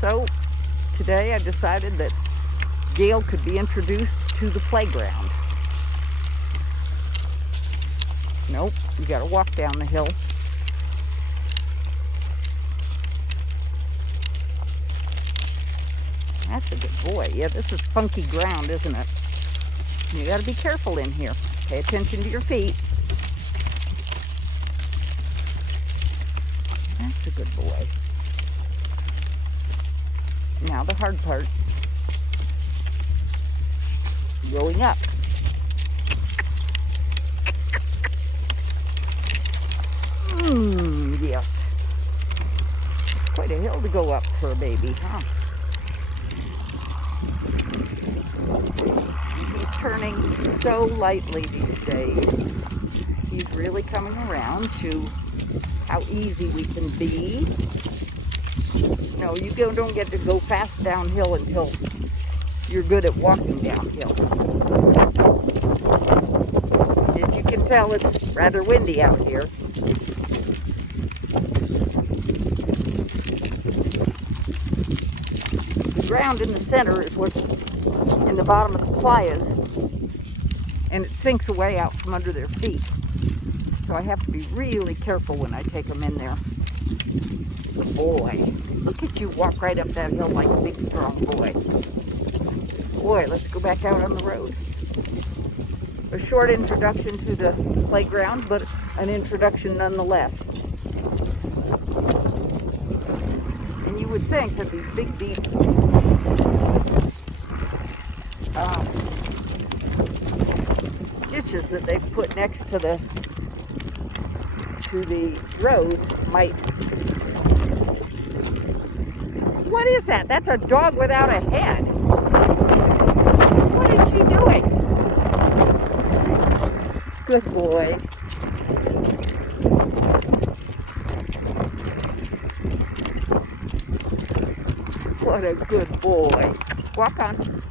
So today I decided that Gale could be introduced to the playground. Nope, you gotta walk down the hill. That's a good boy. Yeah, this is funky ground, isn't it? You gotta be careful in here. Pay attention to your feet. That's a good boy. Now the hard part. Going up. Yes. Quite a hill to go up for a baby, huh? He's turning so lightly these days. He's really coming around to how easy we can be. No, you don't get to go fast downhill until you're good at walking downhill. As you can tell, it's rather windy out here. The ground in the center is what's in the bottom of the playas, and it sinks away out from under their feet. So I have to be really careful when I take them in there. Boy, look at you walk right up that hill like a big, strong boy. Boy, let's go back out on the road. A short introduction to the playground, but an introduction nonetheless. And you would think that these big, deep ditches that they've put next to the road might... What is that? That's a dog without a head. What is she doing? Good boy. What a good boy. Walk on.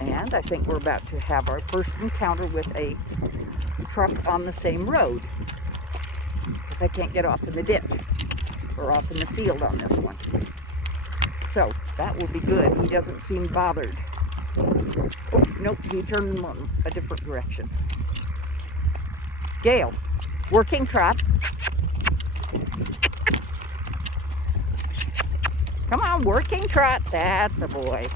And I think we're about to have our first encounter with a truck on the same road, because I can't get off in the ditch or off in the field on this one. So that will be good. He doesn't seem bothered. Oh, nope, he turned in a different direction. Gale, working trot. Come on, working trot. That's a boy.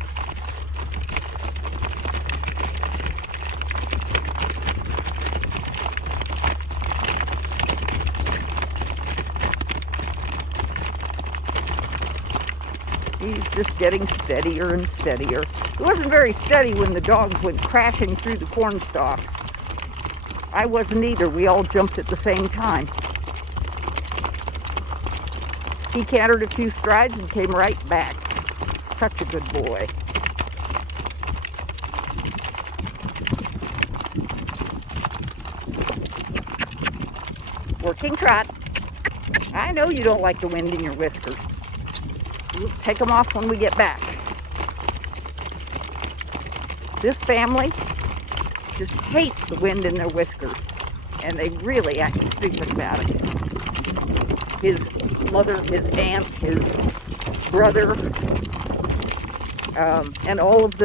He's just getting steadier and steadier. It wasn't very steady when the dogs went crashing through the corn stalks. I wasn't either. We all jumped at the same time. He cantered a few strides and came right back. Such a good boy. Working trot. I know you don't like the wind in your whiskers. We'll take them off when we get back. This family just hates the wind in their whiskers, and they really act stupid about it. His mother, his aunt, his brother, and all of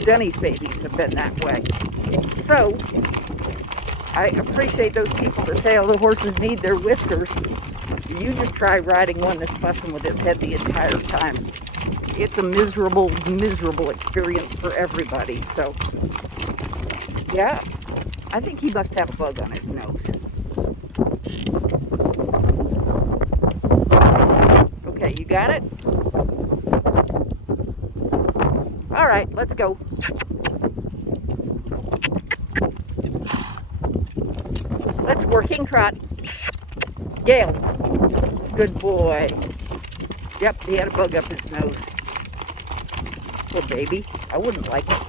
Dunny's babies have been that way. So I appreciate those people that say, oh, the horses need their whiskers. You just try riding one that's fussing with its head the entire time. It's a miserable, miserable experience for everybody. So, yeah, I think he must have a bug on his nose. Okay, you got it? All right, let's go. Let's working trot. Gale. Good boy. Yep, he had a bug up his nose. Poor baby. I wouldn't like it.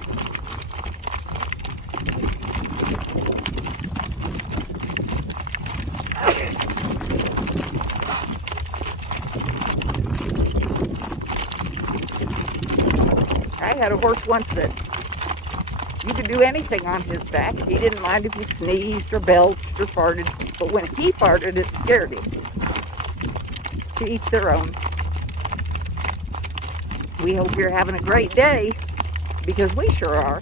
I had a horse once that You could do anything on his back. He didn't mind if you sneezed or belched or farted, but when he farted, it scared him. To each their own. We hope you're having a great day, because we sure are.